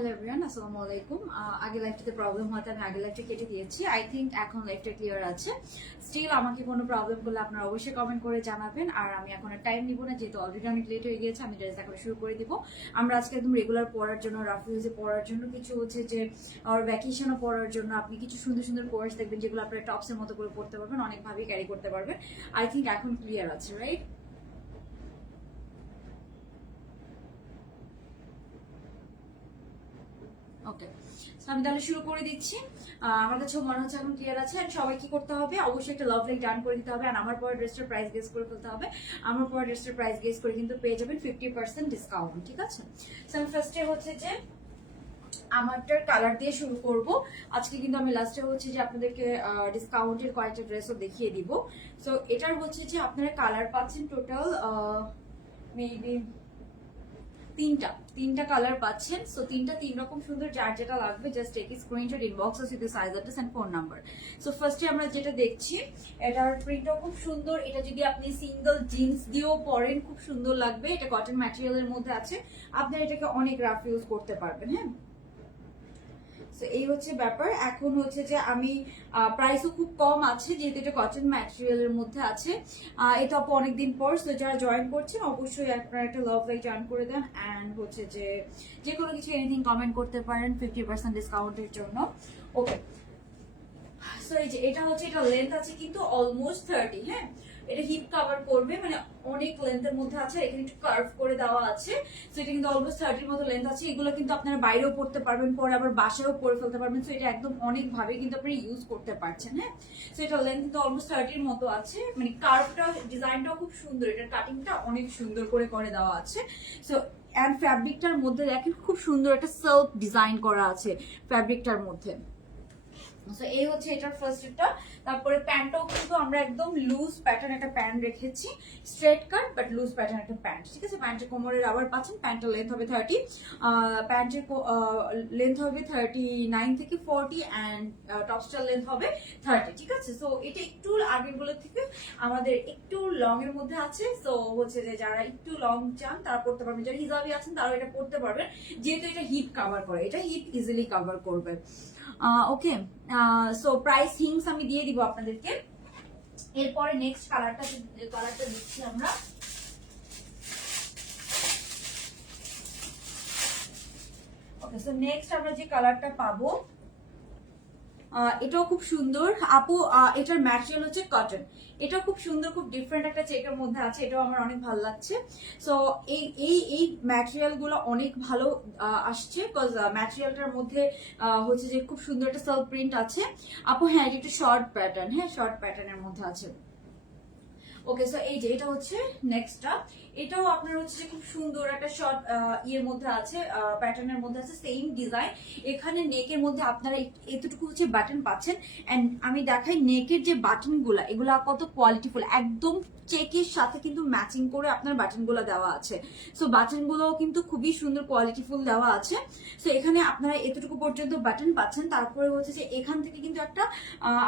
Hello everyone, আসসালামু আলাইকুম। আগে লাইফটাতে প্রবলেম হয়তো আমি আগে লাইফটা কেটে দিয়েছি। আই থিঙ্ক এখন লাইফটা ক্লিয়ার আছে। স্টিল আমাকে কোনো প্রবলেম করলে আপনারা অবশ্যই কমেন্ট করে জানাবেন। আর আমি এখন আর টাইম নিব না, যেহেতু অলরেডি অনেক লেট হয়ে গিয়েছে। আমি ড্রেস এখন শুরু করে দিব। আমরা আজকে একদম রেগুলার পড়ার জন্য, রাফ ইউজে পড়ার জন্য, কিছু হচ্ছে যে আর ভ্যাকেশনও পড়ার জন্য আপনি কিছু সুন্দর সুন্দর কোর্স দেখবেন, যেগুলো আপনারা টপসের মতো করে পড়তে পারবেন, অনেকভাবেই ক্যারি করতে পারবেন। আই থিঙ্ক এখন ক্লিয়ার আছে, রাইট? ওকে, আমি তাহলে শুরু করে দিচ্ছি। আমার কাছে মনে হচ্ছে এখন ক্লিয়ার আছে। আর সবাই কি করতে হবে, অবশ্যই একটা লাভ লাইক ডান করে দিতে হবে। আর আমার পরে ড্রেসটার প্রাইস গেস করে ফেলতে হবে। আমার পরে ড্রেসটার প্রাইস গেস করে কিন্তু পেয়ে যাবেন 50% ডিসকাউন্ট, ঠিক আছে? আমি ফার্স্টে হচ্ছে যে আমারটার কালার দিয়ে শুরু করব। আজকে কিন্তু আমি লাস্টে হচ্ছে যে আপনাদেরকে ডিসকাউন্টের কয়েকটা ড্রেসও দেখিয়ে দিব। সো এটার হচ্ছে যে আপনারা কালার পাচ্ছেন টোটাল মেবি তিনটা কালার পাচ্ছেন। সো তিন রকম সুন্দর, যার যেটা লাগবে just take screenshot, inbox with size address and phone number. So ফার্স্টে আমরা যেটা দেখছি, এটার প্রিন্টও খুব সুন্দর। এটা যদি আপনি সিঙ্গেল জিন্স দিয়েও পরেন খুব সুন্দর লাগবে। এটা কটন ম্যাটেরিয়ালের মধ্যে আছে, আপনারা এটাকে অনেক রাফ ইউজ করতে পারবেন। হ্যাঁ, এই হচ্ছে ব্যাপার। এখন হচ্ছে যে আমি প্রাইসও খুব কম আছে, যেহেতু এটা কটন ম্যাটেরিয়ালের মধ্যে আছে। এটা আপু অনেকদিন পর, সো যারা জয়েন করছেন অবশ্যই আপনারা একটা লাভ লাইক জয়েন করে দেন। অ্যান্ড হচ্ছে যে কোনো কিছু এনিথিং কমেন্ট করতে পারেন 50% ডিসকাউন্টের জন্য। ওকে, সো এই যে এটা হচ্ছে, এটা লেন্থ আছে কিন্তু অলমোস্ট 30। হ্যাঁ, এটা হিপ কভার করবে, মানে অনেক লেন্থের মধ্যে আছে। এখানে একটু কার্ভ করে দেওয়া আছে। সো এটা কিন্তু অলমোস্ট 30 মতো লেন্থ আছে। এগুলো কিন্তু আপনারা বাইরেও পড়তে পারবেন, পরে আবার বাসায়ও পরে ফেলতে পারবেন। সো এটা একদম অনেক ভাবে কিন্তু আপনি ইউজ করতে পারছেন। হ্যাঁ, সো এটা লেন্থ কিন্তু অলমোস্ট 30 মতো আছে। মানে কার্ভটা, ডিজাইনটাও খুব সুন্দর, এটা কাটিংটা অনেক সুন্দর করে করে দেওয়া আছে। সো এন্ড ফ্যাব্রিকটার মধ্যে দেখেন খুব সুন্দর একটা সেলফ ডিজাইন করা আছে ফ্যাব্রিকটার মধ্যে। সো এই হচ্ছে এটার ফার্স্ট একটা। তারপরে প্যান্টটাও কিন্তু আমরা একদম লুজ প্যাটার্ন একটা প্যান্ট রেখেছি, straight cut but loose pattern একটা প্যান্ট, ঠিক আছে? প্যান্টের কোমরের রাবার পাচ্ছেন। প্যান্টের লেন্থ হবে 30, প্যান্টের লেন্থ হবে 39 থেকে 40, অ্যান্ড টপসটার লেন্থ হবে 30, ঠিক আছে? সো এটা একটু আগেরগুলোর থেকে আমাদের একটু লং এর মধ্যে আছে। সো হচ্ছে যে যারা একটু লং চান তারা পড়তে পারবেন, যারা হিজাবি আছেন তারাও এটা পড়তে পারবেন, যেহেতু এটা হিপ কভার করে, এটা হিপ ইজিলি কভার করবে। ওকে, সো প্রাইস হিংস আমি দিয়ে দিব আপনাদেরকে। এরপরে নেক্সট কালারটা দিচ্ছি আমরা। ওকে, সো নেক্সট আমরা যে কালারটা পাবো, এটাও খুব সুন্দর আপু। এটার ম্যাটেরিয়াল হচ্ছে কটন। এটা খুব সুন্দর, খুব ডিফারেন্ট একটা চেকের মধ্যে আছে। এটাও আমার অনেক ভালো লাগছে। সো এই ম্যাটেরিয়াল গুলো অনেক ভালো আসছে, বিকজ ম্যাটেরিয়ালটার মধ্যে হচ্ছে যে খুব সুন্দর একটা সেলফ প্রিন্ট আছে আপু। হ্যাঁ, এটা একটু শর্ট প্যাটার্ন, হ্যাঁ শর্ট প্যাটার্নের মধ্যে আছে। ওকে, সো এই যে এটা হচ্ছে নেক্সটটা। এটাও আপনার হচ্ছে যে খুব সুন্দর একটা শর্ট ইয়ের মধ্যে আছে, প্যাটার্নের মধ্যে আছে, সেম ডিজাইন। এখানে নেকের মধ্যে আপনারা এতটুকু হচ্ছে বাটন পাচ্ছেন। এন্ড আমি দেখাই নেকের যে বাটন গুলা, এগুলা কত কোয়ালিটিফুল, একদম চেকের সাথে কিন্তু ম্যাচিং করে আপনার বাটন গুলা দেওয়া আছে। সো বাটন গুলোও কিন্তু খুবই সুন্দর কোয়ালিটিফুল দেওয়া আছে। সো এখানে আপনারা এতটুকু পর্যন্ত বাটন পাচ্ছেন। তারপরে হচ্ছে যে এখান থেকে কিন্তু একটা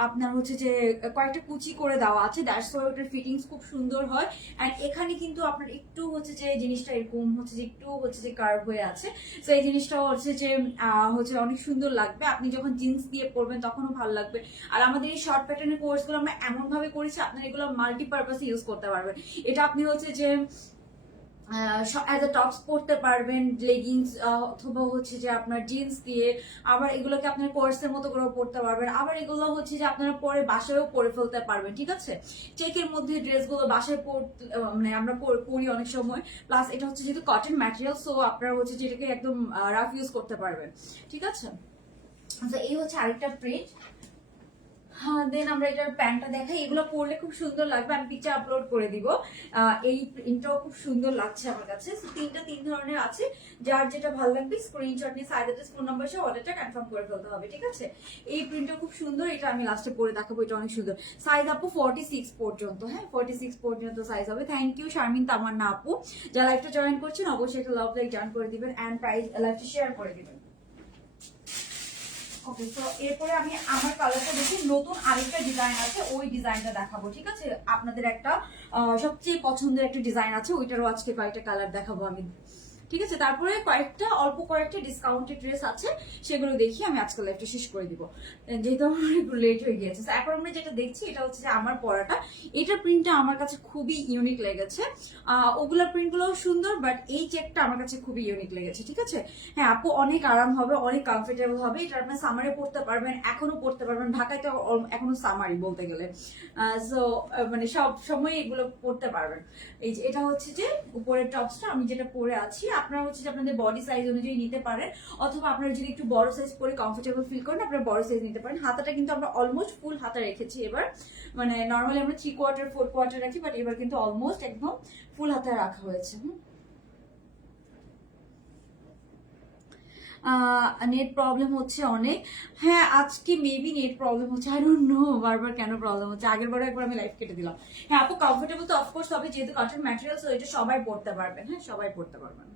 আপনার হচ্ছে যে কয়েকটা কুচি করে দেওয়া আছে, দ্যাটস ওয়াই ওটার ফিটিংস খুব সুন্দর হয়। এন্ড এখানে কিন্তু আপনার একটু হচ্ছে যে জিনিসটা এরকম হচ্ছে যে একটু হচ্ছে যে কার্ভ হয়ে আছে। তো এই জিনিসটাও হচ্ছে যে হচ্ছে অনেক সুন্দর লাগবে, আপনি যখন জিন্স দিয়ে পরবেন তখনও ভালো লাগবে। আর আমাদের এই শর্ট প্যাটার্নের কোর্সগুলো আমরা এমন ভাবে করেছি, আপনার এগুলো মাল্টিপারপাসে ইউজ করতে পারবেন। এটা আপনি হচ্ছে যে অ্যাজ এ টপস পরতে পারবেন, লেগিংস অথবা হচ্ছে যে আপনার জিন্স দিয়ে। আবার এগুলোকে আপনার কোর্সের মতো করে পরতে পারবেন। আবার এগুলো হচ্ছে যে আপনারা পরে বাসায়ও পরে ফেলতে পারবেন, ঠিক আছে? চেকের মধ্যে ড্রেসগুলো বাসায় পরতে, মানে আমরা পরি অনেক সময়। প্লাস এটা হচ্ছে যেহেতু কটন ম্যাটেরিয়াল, সো আপনারা হচ্ছে যেটাকে একদম রাফ ইউজ করতে পারবেন, ঠিক আছে? আচ্ছা, এই হচ্ছে আরেকটা প্রিন্ট। হ্যাঁ, দেন আমরা এটার প্যান্টটা দেখাই। এগুলো পরলে খুব সুন্দর লাগবে, আমি পিকচার আপলোড করে দিব। এই প্রিন্টটাও খুব সুন্দর লাগছে আমার কাছে। তিন ধরনের আছে, যার যেটা ভালো লাগবে স্ক্রিনশট নিয়ে সাইড অ্যাড্রেস ফোন নাম্বার সহ অর্ডারটা কনফার্ম করে ফেলতে হবে, ঠিক আছে? এই প্রিন্টটা খুব সুন্দর, এটা আমি লাস্টে পরে দেখাবো। এটা অনেক সুন্দর, সাইজ আপু 46 পর্যন্ত। হ্যাঁ, 46 পর্যন্ত সাইজ হবে। থ্যাংক ইউ শারমিন তামান্না আপু, যারা লাইভটা জয়েন করছেন অবশ্যই একটা লাভ লাইক জয়েন করে দিবেন অ্যান্ড প্রাইস লাইভটা শেয়ার করে দিবেন। ওকে, তো এরপরে আমি আমার কালারটা দেখি, নতুন আরেকটা ডিজাইন আছে, ওই ডিজাইনটা দেখাবো, ঠিক আছে? আপনাদের একটা সবচেয়ে পছন্দের একটা ডিজাইন আছে, ওইটারও আজকে কয়েকটা কালার দেখাবো আমি, ঠিক আছে। তারপরে অল্প কয়েকটা ডিসকাউন্টেড ড্রেস আছে, সেগুলো দেখি আমি আজকাল লাইফটা শেষ করে দিব, যেহেতু আমার একটু লেট হয়ে গিয়েছে। এখন আমরা যেটা দেখছি এটা হচ্ছে যে আমার পরাটা, এটার প্রিন্টটা আমার কাছে খুবই ইউনিক লেগেছে। ওগুলোর প্রিন্টগুলো সুন্দর, বাট এই চেকটা আমার কাছে খুবই ইউনিক লেগেছে। ঠিক আছে, হ্যাঁ আপু অনেক আরাম হবে, অনেক কমফোর্টেবল হবে। এটা আপনার সামারে পড়তে পারবেন, এখনো পড়তে পারবেন, ঢাকায় তো এখনো সামারই বলতে গেলে। সো মানে সব সময় এগুলো পড়তে পারবেন। এই যে এটা হচ্ছে যে উপরের টপসটা আমি যেটা পরে আছি, আপনারা হচ্ছে যে আপনাদের বডি সাইজ অনুযায়ী নিতে পারেন, অথবা আপনারা যদি একটু বড় সাইজ পরে কমফোর্টেবল ফিল করেন আপনারা বড় সাইজ নিতে পারেন। হাতাটা কিন্তু আমরা অলমোস্ট ফুল হাতা রেখেছি এবার, মানে নর্মালি আমরা 3/4 4/4 রাখি, বাট এবার কিন্তু অলমোস্ট একদম ফুল হাতা রাখা হয়েছে। নেট প্রবলেম হচ্ছে অনেক। হ্যাঁ আজকে মেবি নেট প্রবলেম হচ্ছে, আই ডোন্ট নো বারবার কেন প্রবলেম হচ্ছে। আগের বারে একবার আমি লাইভ কেটে দিলাম। হ্যাঁ আপু কমফোর্টেবল তো অফকোর্স হবে, যেহেতু কটন ম্যাটেরিয়াল, তো এটা সবাই পড়তে পারবেন। হ্যাঁ সবাই পড়তে পারবেন।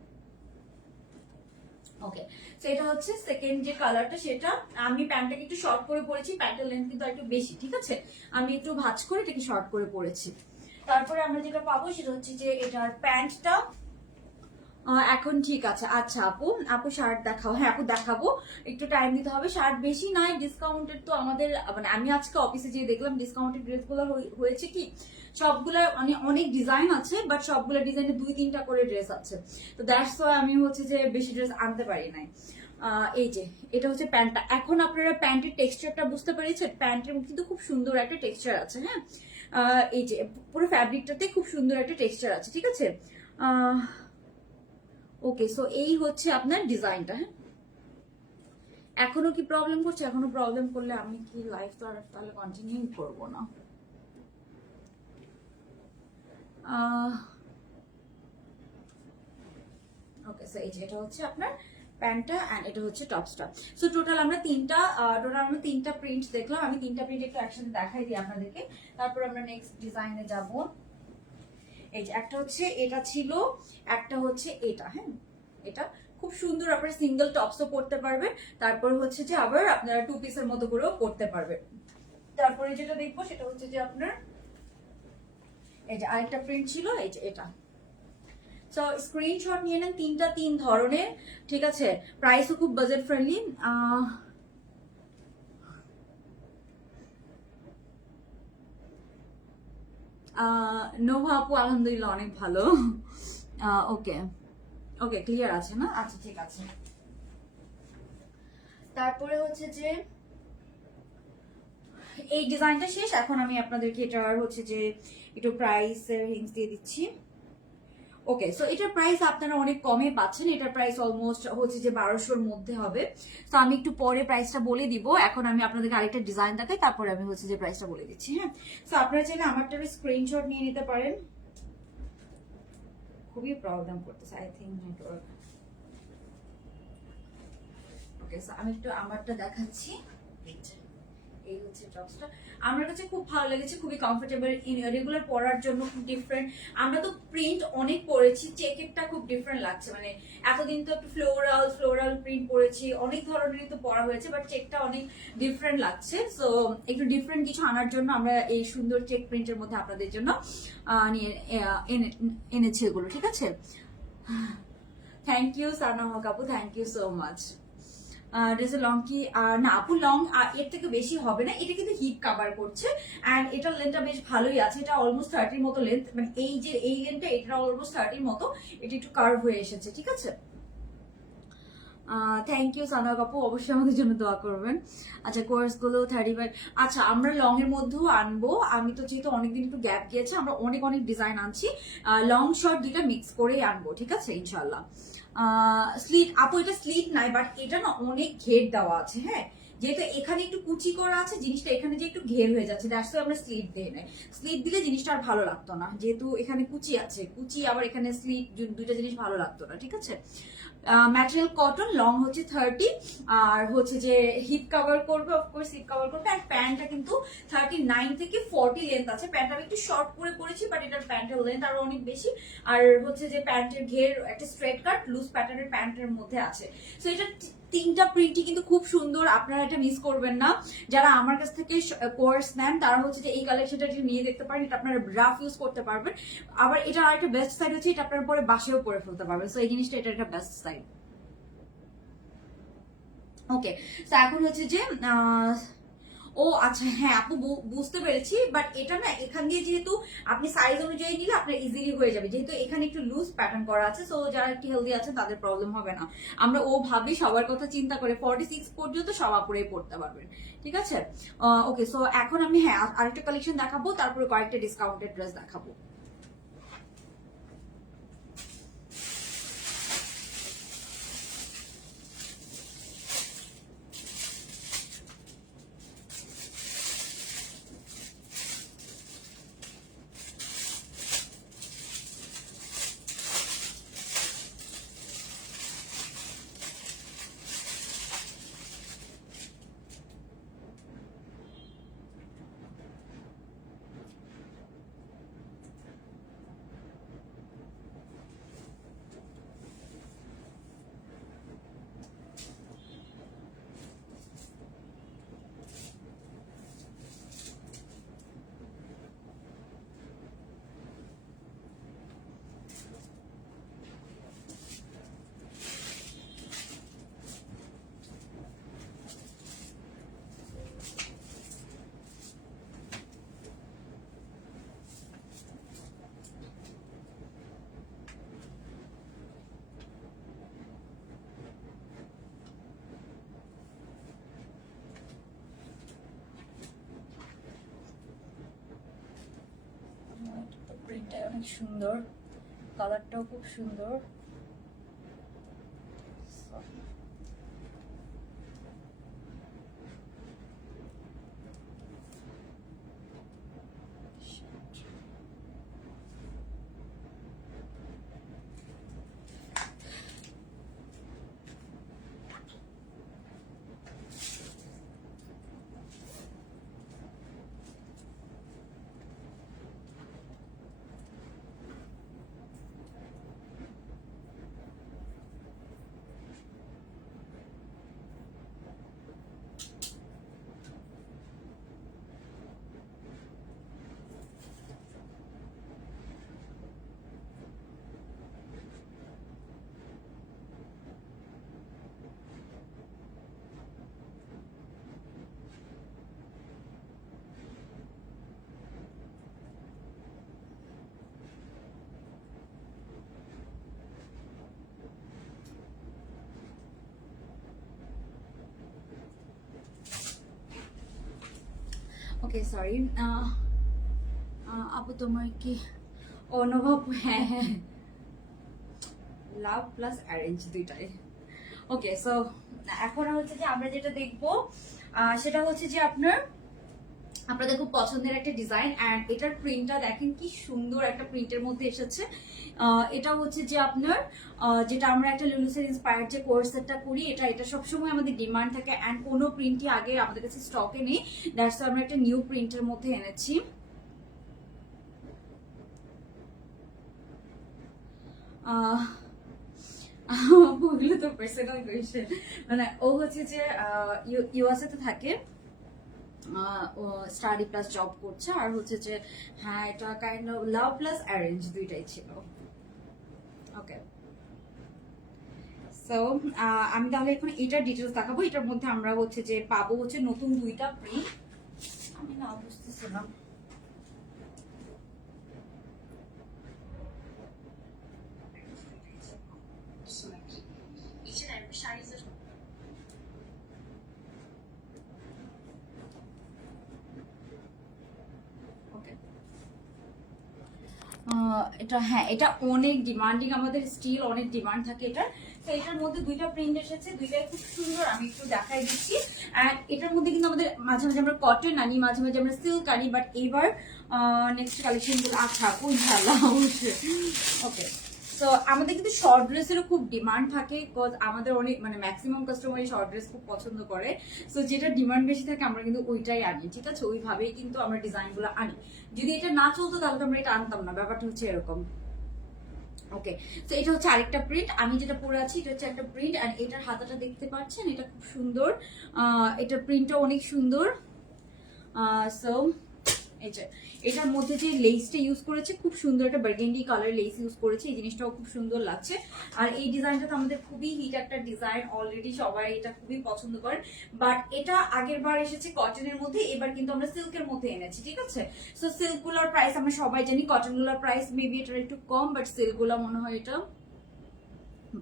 ওকে, তো এটা হচ্ছে সেকেন্ড যে কালারটা, সেটা আমি প্যান্টটাকে একটু শর্ট করে পরেছি, প্যান্টের লেন্থ কিন্তু একটু বেশি। ঠিক আছে, আমি একটু ভাঁজ করে এটাকে শর্ট করে পরেছি। তারপরে আমরা যেটা পাবো সেটা হচ্ছে যে এটার প্যান্টটা এখন ঠিক আছে। আচ্ছা আপু, আপু শার্ট দেখাও। হ্যাঁ আপু দেখাবো, একটু টাইম দিতে হবে। শার্ট বেশি নাই, ডিসকাউন্টেড তো আমাদের, মানে আমি আজকে অফিসে যেয়ে দেখলাম ডিসকাউন্টেড ড্রেসগুলো হয়েছে কি সবগুলা, মানে অনেক ডিজাইন আছে, বাট সবগুলা ডিজাইনে 2-3টা করে ড্রেস আছে। তো দ্যাটস ওয়াই আমি হচ্ছে যে বেশি ড্রেস আনতে পারি নাই। এই যে এটা হচ্ছে প্যান্টটা। এখন আপনারা প্যান্টের টেক্সচারটা বুঝতে পেরেছেন, প্যান্টের কিন্তু খুব সুন্দর একটা টেক্সচার আছে। হ্যাঁ এই যে পুরো ফ্যাব্রিকটাতে খুব সুন্দর একটা টেক্সচার আছে। ঠিক আছে, ওকে, সো এই হচ্ছে আপনার ডিজাইনটা। হ্যাঁ এখনো কি প্রবলেম করছে? এখনো প্রবলেম করলে আমি কি লাইফ তো আর তাহলে কন্টিনিউ করবো না। ওকে, সো এই যে এটা হচ্ছে আপনার প্যান্টটা এন্ড এটা হচ্ছে টপসটা। সো টোটাল আমরা তিনটা প্রিন্ট দেখলাম। আমি তিনটা প্রিন্ট একটু একসাথে দেখাই দিই আপনাদেরকে, তারপর আমরা নেক্সট ডিজাইনে যাব। এই যে একটা হচ্ছে এটা ছিল, একটা হচ্ছে এটা। হ্যাঁ এটা খুব সুন্দর, আপনারা সিঙ্গেল টপসও পরতে পারবেন, তারপর হচ্ছে যে আবার আপনারা 2 পিসের মতো করেও পরতে পারবেন। তারপরে যেটা দেখবো সেটা হচ্ছে যে আপনার এই যে আরেকটা প্রিন্ট ছিল, এই যে এটা। সো স্ক্রিনশট নিয়ে নেন, 3 ধরনের। ঠিক আছে, প্রাইসও খুব বাজেট ফ্রেন্ডলি। নোভা আপু আলহামদুলিল্লাহ অনেক ভালো। ওকে ওকে, ক্লিয়ার আছে না? আচ্ছা ঠিক আছে। তারপরে হচ্ছে যে এই ডিজাইনটা শেষ। এখন আমি আপনাদেরকে এটার হচ্ছে যে একটু প্রাইসের হিন্টস দিয়ে দিচ্ছি। ওকে, সো এটার প্রাইস আপনারা অনেক কমে পাচ্ছেন। এটার প্রাইস অলমোস্ট হচ্ছে যে 1200-র মধ্যে হবে। তো আমি একটু পরে প্রাইসটা বলে দিব। এখন আমি আপনাদেরকে আরেকটা ডিজাইন দেখাই, তারপরে আমি হচ্ছে যে প্রাইসটা বলে দিচ্ছি। হ্যাঁ, সো আপনারা চাইলে আমারটার স্ক্রিনশট নিয়ে নিতে পারেন। খুবই প্রবলেম করতেছে I think network. Okay, so আমি একটু আমারটা দেখাচ্ছি। এই হচ্ছে টপসটা, আমার কাছে খুব ভালো লেগেছে, খুবই কমফোর্টেবল, রেগুলার পরার জন্য খুব ডিফারেন্ট। আমরা তো প্রিন্ট অনেক পরেছি, চেকেরটা খুব ডিফারেন্ট লাগছে। মানে এতদিন তো একটু ফ্লোরাল প্রিন্ট পরেছি, অনেক ধরনেরই তো পরা হয়েছে, বাট চেকটা অনেক ডিফারেন্ট লাগছে। সো একটু ডিফারেন্ট কিছু আনার জন্য আমরা এই সুন্দর চেক প্রিন্টের মধ্যে আপনাদের জন্য এনেছি এগুলো। ঠিক আছে, থ্যাংক ইউ সানা কাপু, থ্যাংক ইউ সো মাচ। ড্রেসের লং কি না আপু, লং এর থেকে বেশি হবে না। এটা কিন্তু হিপ কভার করছে এন্ড এটার লেন্থটা বেশ ভালোই আছে। এটা অলমোস্ট 30 মতো লেন্থ, মানে এই যে এই লেন্থটা এটা অলমোস্ট 30 মতো, এটা একটু কার্ভ হয়ে এসেছে। ঠিক আছে, থ্যাংক ইউ সানা কাপু, অবশ্যই আমাদের জন্য দোয়া করবেন। আচ্ছা কোর্স গুলো 35, আচ্ছা আমরা লং এর মধ্যেও আনবো। আমি তো যেহেতু অনেকদিন একটু গ্যাপ গিয়েছে, আমরা অনেক ডিজাইন আনছি, লং শর্ট দুইটা মিক্স করেই আনবো। ঠিক আছে ইনশাল্লাহ। স্লিট আপু, এটা স্লিট নাই, বাট এটা না অনেক ঘের দেওয়া আছে। হ্যাঁ, যেহেতু এখানে একটু কুচি করা আছে, জিনিসটা এখানে যে একটু ঘের হয়ে যাচ্ছে, দ্যাটস ওয়াই আমরা স্লিট দিই না। স্লিট দিলে জিনিসটা আর ভালো লাগতো না, যেহেতু এখানে কুচি আছে, কুচি আবার এখানে স্লিট, দুইটা জিনিস ভালো লাগতো না। ঠিক আছে, ম্যাটেরিয়াল কটন, লং হচ্ছে 30, আর হচ্ছে যে হিপ কভার করবে, অফকোর্স হিপ কভার করবে। আর প্যান্টটা কিন্তু 39 থেকে 40 লেন্থ আছে। প্যান্টটা আমি একটু শর্ট করে পরেছি, বাট এটার প্যান্টের লেন্থ আরো অনেক বেশি। আর হচ্ছে যে প্যান্টের ঘের একটা স্ট্রেট কাট লুজ প্যাটার্নের প্যান্টের মধ্যে আছে। সো এটা তিনটা প্রিন্টই কিন্তু খুব সুন্দর, আপনারা এটা মিস করবেন না। যারা আমার কাছ থেকে কোর্স নেন তারা হচ্ছে যে এই কালেকশনটা নিয়ে দেখতে পারেন, এটা আপনারা রাফ ইউজ করতে পারবেন। আবার এটা আরেকটা বেস্ট সাইড হচ্ছে এটা আপনারা পরে বাসায়ও পরে ফেলতে পারবেন। সো এই জিনিসটা এটা একটা বেস্ট সাইড। ওকে, তো এখন হচ্ছে যে ও আচ্ছা হ্যাঁ আপু বুঝতে পেরেছি, বাট এটা না এখান দিয়ে যেহেতু আপনি সাইজ অনুযায়ী নিলে আপনার ইজিলি হয়ে যাবে, যেহেতু এখানে একটু লুজ প্যাটার্ন করা আছে। সো যারা একটু হেলদি আছে তাদের প্রবলেম হবে না। আমরা ও ভাবি সবার কথা চিন্তা করে 46 পর্যন্ত সব আপুরেই পড়তে পারবেন, ঠিক আছে। ওকে, সো এখন আমি হ্যাঁ আরেকটা কালেকশন দেখাবো, তারপরে কয়েকটা ডিসকাউন্টেড ড্রেস দেখাবো। প্রিন্টটা অনেক সুন্দর, কালারটাও খুব সুন্দর। ওকে সরি আপু তোমার কি অনুভব? হ্যাঁ হ্যাঁ, লাভ প্লাস অ্যারেঞ্জ দুইটাই। ওকে, সো এখন হচ্ছে যে আমরা যেটা দেখবো সেটা হচ্ছে যে আপনাদের খুব পছন্দের একটা ডিজাইন, অ্যান্ড এটার প্রিন্টটা দেখেন কি সুন্দর একটা প্রিন্টের মধ্যে এসেছে। এটা হচ্ছে যে আপনার যেটা আমরা একটা লুলুসের ইন্সপায়ার্ড যে কোর্সেটটা করি, এটা সবসময় আমাদের ডিমান্ড থাকে, অ্যান্ড কোনো প্রিন্টই আগে আমাদের কাছে স্টকে নেই। দ্যাটস আমরা একটা নিউ প্রিন্টের মধ্যে এনেছি। ওগুলো তো পার্সোনাল কোয়েশ্চেন, মানে ও হচ্ছে যে ইউএসএ তে থাকে, ও স্টাডি প্লাস জব করছে, আর হচ্ছে যে হ্যাঁ এটা kind of love plus arrange দুইটাই ছিল। ওকে, সো আমি তাহলে এখন এটার ডিটেলস দেখাবো। এটার মধ্যে আমরা হচ্ছে যে পাবো হচ্ছে নতুন দুইটা প্রিন্ট। আমি না বুঝতেছিলাম, এটা হ্যাঁ এটা অনেক ডিমান্ডিং, আমাদের স্টিল অনেক ডিমান্ড থাকে এটার। তো এটার মধ্যে দুইটা প্রিন্ট এসেছে, দুইটাই খুব সুন্দর, আমি একটু দেখাই দিচ্ছি। অ্যান্ড এটার মধ্যে কিন্তু আমাদের মাঝে মাঝে আমরা কটন আনি, মাঝে মাঝে আমরা সিল্ক আনি, বাট এবার নেক্সট কালেকশন গুলো আচ্ছা ইনশাআল্লাহ অবশ্যই। ওকে, তো আমাদের কিন্তু শর্ট ড্রেসেরও খুব ডিমান্ড থাকে, বিকজ আমাদের অনেক মানে ম্যাক্সিমাম কাস্টমারই শর্ট ড্রেস খুব পছন্দ করে। সো যেটা ডিমান্ড বেশি থাকে আমরা কিন্তু ওইটাই আনি, ঠিক আছে, ওইভাবেই কিন্তু আমরা ডিজাইনগুলো আনি। যদি এটা না চলতো তাহলে তো আমরা এটা আনতাম না, ব্যাপারটা হচ্ছে এরকম। ওকে, তো এটা হচ্ছে আরেকটা প্রিন্ট, আমি যেটা পরে আছি এটা হচ্ছে একটা প্রিন্ট, আর এটার হাতাটা দেখতে পাচ্ছেন, এটা খুব সুন্দর, এটার প্রিন্টটা অনেক সুন্দর। সো এটার মধ্যে যে লেসটা ইউজ করেছে খুব সুন্দর, একটা বার্গেন্ডি কালার লেস ইউজ করেছে, এই জিনিসটাও খুব সুন্দর লাগছে। আর এই ডিজাইনটা তো আমাদের খুবই হিট একটা ডিজাইন, অলরেডি সবাই এটা খুবই পছন্দ করেন। বাট এটা আগের বার এসেছে কটনের মধ্যে, এবার কিন্তু আমরা সিল্কের মধ্যে এনেছি, ঠিক আছে। সো সিল্কগুলোর প্রাইস আমরা সবাই জানি, কটনগুলোর প্রাইস মেবি এটার একটু কম, বাট সিল্কগুলো মনে হয় এটা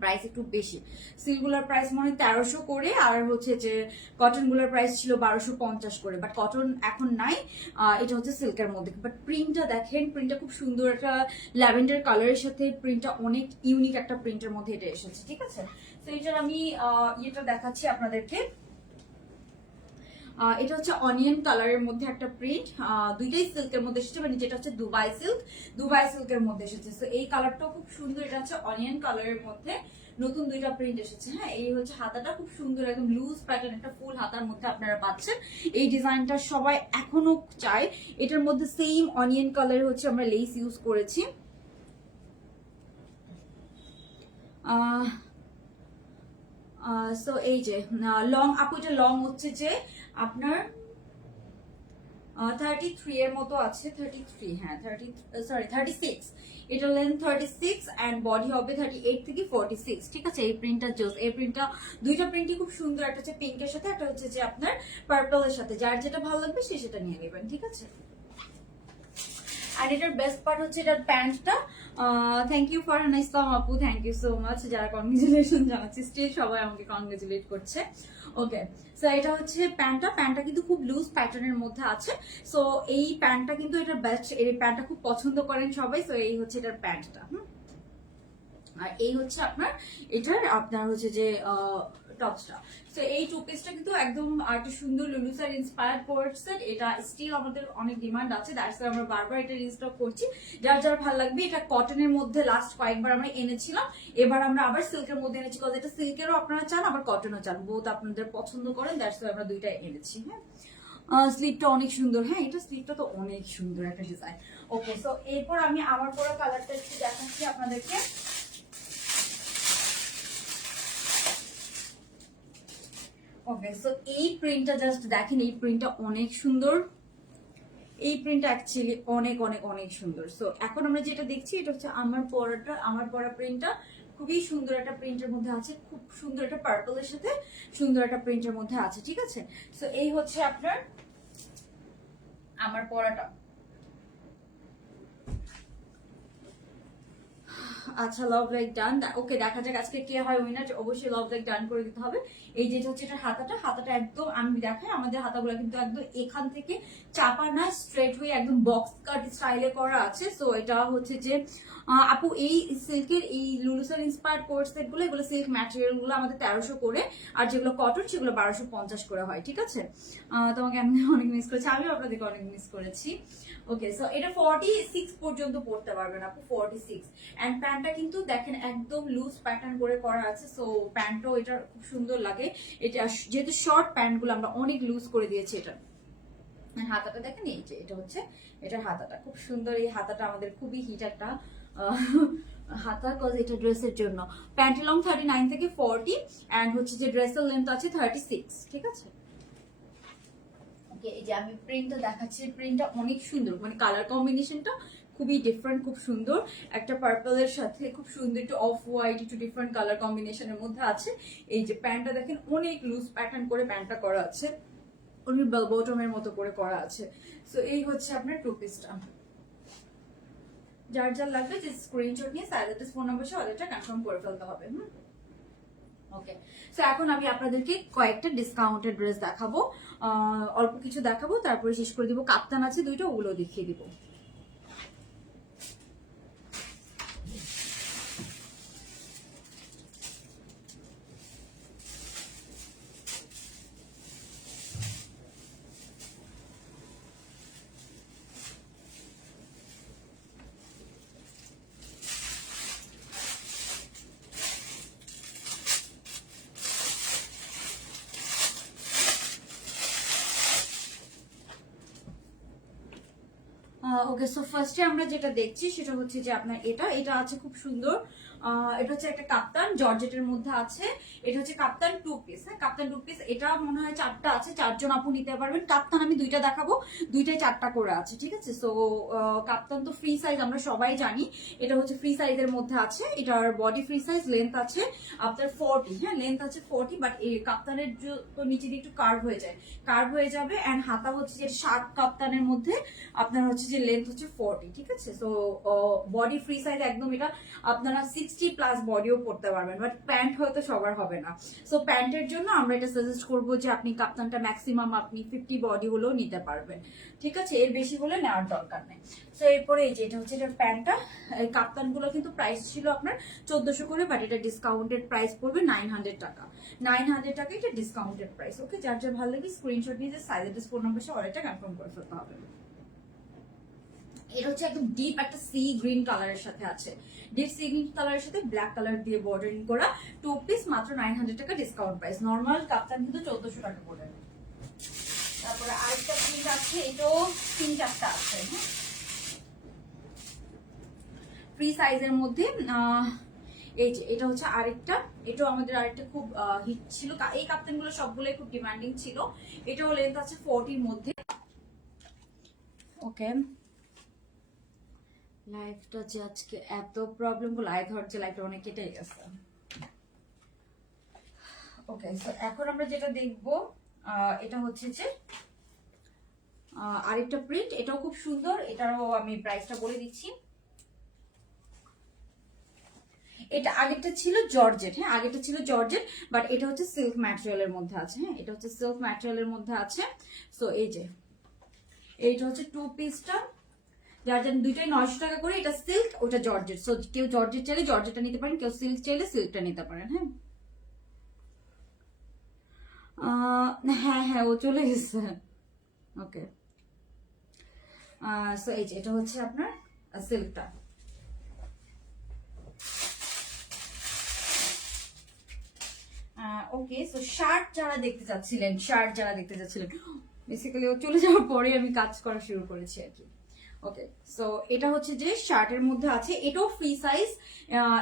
প্রাইস একটু বেশি। সিল্কগুলোর প্রাইস মনে হয় 1300 করে, আর হচ্ছে যে কটনগুলোর প্রাইস ছিল 1250 করে, বাট কটন এখন নাই, এটা হচ্ছে সিল্কের মধ্যে। বাট প্রিন্টটা দেখেন, প্রিন্টটা খুব সুন্দর, একটা ল্যাভেন্ডার কালারের সাথে প্রিন্টটা অনেক ইউনিক একটা প্রিন্টের মধ্যে এটা এসেছে, ঠিক আছে। তো এটার আমি ইয়েটা দেখাচ্ছি আপনাদেরকে। এটা হচ্ছে অনিয়ন কালারের মধ্যে একটা প্রিন্ট, দুইটাই সিল্কের মধ্যে এসেছে, মানে যেটা হচ্ছে দুবাই সিল্কের মধ্যে এসেছে। তো এই কালারটাও খুব সুন্দর, এটা হচ্ছে অনিয়ন কালারের মধ্যে নতুন দুইটা প্রিন্ট এসেছে। হ্যাঁ, এই হচ্ছে হাতাটা খুব সুন্দর, একদম লুজ প্যাটার্ন একটা ফুল হাতার মধ্যে আপনারা পাচ্ছেন। এই ডিজাইনটা সবাই এখনো চায়। এটার মধ্যে সেম অনিয়ন কালার হচ্ছে আমরা লেস ইউজ করেছি। সো এই যে লং, আপু এটা লং হচ্ছে যে আপনার 33 এর মতো আছে, 33, হ্যাঁ 36, এটা লেন্থ 36 এন্ড বডি হবে 38 থেকে 46, ঠিক আছে। এই প্রিন্টটা জোস, এই প্রিন্টটা দুইটা প্রিন্টই খুব সুন্দর, একটা হচ্ছে পিঙ্কের সাথে, একটা হচ্ছে যে আপনার পার্পলের সাথে, যার যেটা ভালো লাগবে সে সেটা নিয়ে নেবেন, ঠিক আছে। আর এটার বেস্ট পার্ট হচ্ছে এটার প্যান্টটা। থ্যাংক ইউ ফারহানা ইসলাম আপু, থ্যাংক ইউ সো মাচ, যারা কনগ্রেচুলেশন জানাচ্ছি, স্টিল সবাই আমাকে কনগ্রেচুলেট করছে। ওকে, সো এটা হচ্ছে প্যান্টটা কিন্তু খুব লুজ প্যাটার্নের মধ্যে আছে। সো এই প্যান্টটা কিন্তু এটার বেস্ট, এই প্যান্টটা খুব পছন্দ করেন সবাই। সো এই হচ্ছে এটার প্যান্টটা। আর এই হচ্ছে আপনার হচ্ছে যে টপসটা। তো এই টু পিসটা কিন্তু একদম একটা সুন্দর লুলুসার ইন্সপায়ার্ড কোর্সেট, এটা স্টিল আমাদের অনেক ডিমান্ড আছে, দ্যাটস ওয়াই আমরা বারবার এটা রিস্টক করছি। যার যার ভালো লাগবে, এটা কটনের মধ্যে লাস্ট কয়েকবার আমরা এনেছিলাম, এবার আমরা আবার সিল্কের মধ্যে এনেছি, বিকজ এটা সিল্কেরও আপনারা চান আবার কটনও চান, বোথ আপনাদের পছন্দ করেন, দ্যাটস ওয়াই আমরা দুইটাই এনেছি। হ্যাঁ, স্লিপটা অনেক সুন্দর, হ্যাঁ এটা স্লিপটা তো অনেক সুন্দর একটা ডিজাইন। ওকে, সো এরপর আমি আমার পরা কালারটা একটু দেখাচ্ছি আপনাদেরকে। ওকে, সো এই প্রিন্টটা জাস্ট দেখেন, এই প্রিন্টটা অনেক সুন্দর, এই প্রিন্টটা অ্যাকচুয়ালি অনেক অনেক অনেক সুন্দর। সো এখন আমরা যেটা দেখছি এটা হচ্ছে আমার পরা প্রিন্টটা খুবই সুন্দর একটা প্রিন্টের মধ্যে আছে, খুব সুন্দর একটা পার্পলের সাথে সুন্দর একটা প্রিন্টের মধ্যে আছে, ঠিক আছে। সো এই হচ্ছে আপনার আমার পরাটা। আচ্ছা, লাভ লাইক ডান। ওকে, দেখা যাক আজকে কে হয় উইনার, অবশ্যই লাভ লাইক ডান করে দিতে হবে। এই যেটা হচ্ছে এটা হাতাটা একদম আমি দেখাই, আমাদের হাতাগুলো কিন্তু একদম এখান থেকে চাপা না, স্ট্রেট হয়ে একদম বক্স কাট স্টাইলে করা আছে। সো এটা হচ্ছে যে আপু এই সিল্কের এই লুলুসার ইন্সপায়ার্ড কোর্স সেট গুলো, এগুলো সিল্ক ম্যাটেরিয়াল গুলো আমাদের 1300 করে, আর যেগুলো কটন সেগুলো 1250 করে হয়, ঠিক আছে। তোমাকে আমি অনেক মিস করেছি, আমিও আপনাদেরকে অনেক মিস করেছি। ওকে, সো এটা 46 পর্যন্ত পড়তে পারবেন আপু, 46। এন্ড প্যান্টটা কিন্তু দেখেন একদম লুজ প্যাটার্ন করে করা আছে। সো প্যান্টটাও এটা খুব সুন্দর লাগে, এটা যেহেতু শর্ট প্যান্ট গুলো আমরা অনেক লুজ করে দিয়েছি এটা। হাতাটা দেখেন, এই যে এটা হচ্ছে এটার হাতাটা খুব সুন্দর, এই হাতাটা আমাদের খুবই হিট একটা হাতা, কজ এটা ড্রেসের জন্য। প্যান্টের লং 39 থেকে 40 এন্ড হচ্ছে যে ড্রেসের লেন্থ আছে 36, ঠিক আছে। এই যে আমি প্রিন্টটা দেখাচ্ছি, প্রিন্টটা অনেক সুন্দর, মানে কালার কম্বিনেশনটা খুবই ডিফারেন্ট, খুব সুন্দর, একটা পার্পলের সাথে খুব সুন্দর একটু অফ হোয়াইট, একটু ডিফারেন্ট কালার কম্বিনেশনের মধ্যে আছে। এই যে প্যান্টটা দেখেন অনেক লুজ প্যাটার্ন করে প্যান্টটা করা আছে, অনেক বেল বটমের মতো করে করা আছে। সো এই হচ্ছে আপনার টু পিসটা। যার যার লাগবে যে স্ক্রিনশট নিয়ে সাইলেন্স ফোন নাম্বার সহ অর্ডারটা কনফার্ম করে ফেলতে হবে। ওকে, সো এখন আমি আপনাদেরকে কয়েকটা ডিসকাউন্টেড ড্রেস দেখাবো, অল্প কিছু দেখাবো, তারপরে শেষ করে দিব। কাপ্তান আছে দুইটা, ওগুলো দেখিয়ে দিব। ওকে, সো ফার্স্টে আমরা যেটা দেখছি সেটা হচ্ছে যে আপনার এটা এটা আছে খুব সুন্দর। এটা হচ্ছে একটা কাপ্তান জর্জেটের মধ্যে আছে। এটা হচ্ছে কাপ্তান 2 পিস। হ্যাঁ, কাপ্তান 2 পিস। এটা মনে হয় 4টা আছে, 4জন আপু নিতে পারবেন। কাপ্তান আমি 2টা দেখাবো, 2টাই 4টা করে আছে, ঠিক আছে। সো কাপ্তান তো ফ্রি সাইজ, আমরা সবাই জানি। এটা হচ্ছে ফ্রি সাইজের মধ্যে আছে। এটার বডি ফ্রি সাইজ, লেন্থ আছে আপনার 40। হ্যাঁ, লেন্থ আছে 40, বাট এই কাপ্তানের তো নিচে দিয়ে একটু কার্ভ হয়ে যায়, কার্ভ হয়ে যাবে। অ্যান্ড হাতা হচ্ছে যে শার্ট কাপ্তানের মধ্যে আপনার হচ্ছে যে লেন্থ হচ্ছে 40, ঠিক আছে। সো বডি ফ্রি সাইজ একদম। এটা আপনারা 60+ বডিও পড়তে পারবেন, বাট প্যান্ট হয়তো সবার হবে না। সো প্যান্টের জন্য আমরা এটা সাজেস্ট করবো যে আপনি কাপ্তানটা ম্যাক্সিমাম আপনি 50 বডি হলেও নিতে পারবেন, ঠিক আছে। এর বেশি হলে নেওয়ার দরকার নেই। সো এরপরে এই যে এটা হচ্ছে এটার প্যান্টটা। এই কাপ্তানগুলো কিন্তু প্রাইস ছিল আপনার 1400 করে, বাট এটা ডিসকাউন্টেড প্রাইস পড়বে 900 টাকা। 900 টাকা এটা ডিসকাউন্টেড প্রাইস। ওকে, যার যার ভালো লাগে স্ক্রিনশট নিয়ে যে সাইজ অ্যাড্রেস ফোন নাম্বার সে অর্ডারটা কনফার্ম করে ফেলতে হবে। এটা হচ্ছে একদম ডিপ একটা সি গ্রিন কালারের সাথে আছে, ডিপ সি গ্রিন কালারের সাথে ব্ল্যাক কালার দিয়ে বর্ডারিং করা 2 পিস, মাত্র 900 টাকা ডিসকাউন্ট প্রাইস। নর্মাল কাপ্তান কিন্তু 1400 টাকা করে। তারপরে আরেকটা প্রিন্ট আছে, এটাও 3-4টা আছে। ফ্রি সাইজের মধ্যে এই যে এটা হচ্ছে আরেকটা, এটাও আমাদের আরেকটা খুব হিট ছিল। এই কাপ্তানগুলো সবগুলোই খুব ডিমান্ডিং ছিল। এটাও লেন্থ আছে 40-র মধ্যে। ওকে, লাইফটা যে আজকে এত প্রবলেম, লাইট হচ্ছে, লাইটটা অনেক কেটে গেছে। ওকে, সো এখন আমরা যেটা দেখবো এটা হচ্ছে যে আরেকটা প্রিন্ট, এটাও খুব সুন্দর। এটারও আমি প্রাইসটা বলে দিচ্ছি। এটা আগেরটা ছিল জর্জেট। হ্যাঁ, আগেরটা ছিল জর্জেট, বাট এটা হচ্ছে সিল্ক ম্যাটেরিয়ালের মধ্যে আছে। হ্যাঁ, এটা হচ্ছে সিল্ক ম্যাটেরিয়ালের মধ্যে আছে। সো এই যে এইটা হচ্ছে 2 পিসটা, যার জন্য দুইটাই 900 টাকা করে। এটা সিল্ক, ওটা জর্জেট। সো কেউ জর্জেট চাইলে জর্জেটটা নিতে পারেন, কেউ সিল্ক চাইলে সিল্কটা নিতে পারেন। হ্যাঁ, হ্যাঁ হ্যাঁ, ও চলে গেছে। ওকে, সো এই যে এটা হচ্ছে আপনার সিল্কটা। ওকে, সো শার্ট যারা দেখতে চাচ্ছিলেন, বেসিক্যালি ও চলে যাওয়ার পরে আমি কাজ করা শুরু করেছি আর কি। ওকে, সো এটা হচ্ছে যে শার্টের মধ্যে আছে, এটাও ফ্রি সাইজ।